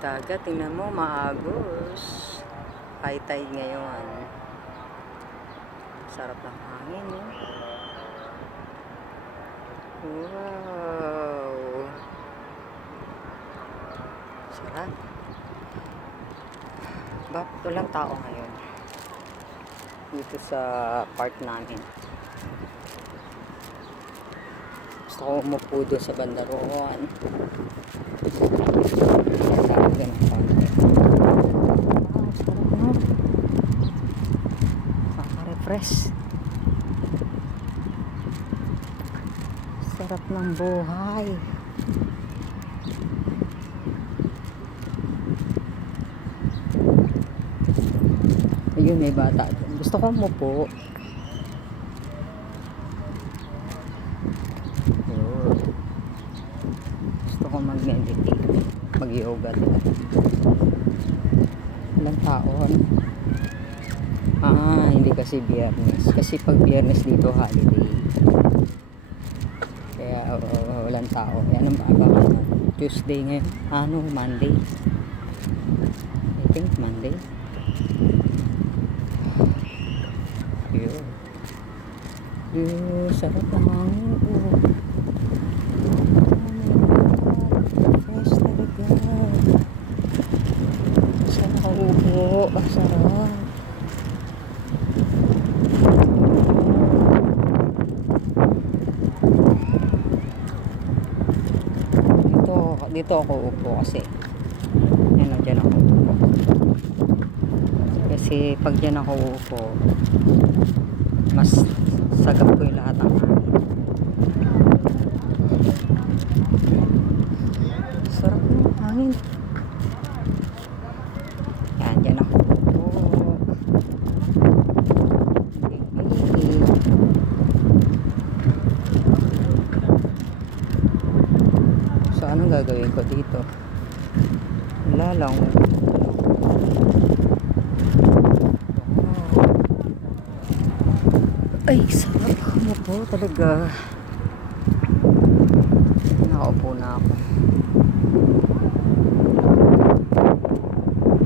Dagat, tingnan mo, maagos. High tide ngayon. Sarap ng hangin, eh. Wow. Sarap. Bakit walang tao ngayon dito sa park namin? Gusto ko umupo doon sa bandaroon. Nakaka-refresh. Sarap ng buhay. Ayun, may bata doon. Gusto ko umupo. Gusto ko mag-meditate, mag-yoga dito. Ilang taon? Hindi kasi biyernes. Kasi pag biyernes dito holiday. Kaya walang tao. Yan ang abangan. Tuesday ngayon. Monday. I think Monday. Sarap ng hangin. Fresh talaga. Saan nakaupo? Sarap. Dito ako upo kasi dyan ako upo. Kasi pag dyan ako upo, mas sagap ko yung lahat ng hangin. Sarap ng hangin. Yan, dyan ako upo. So anong gagawin ko dito? Wala lang. Ay, sarap mo po talaga. Nakaupo na ako.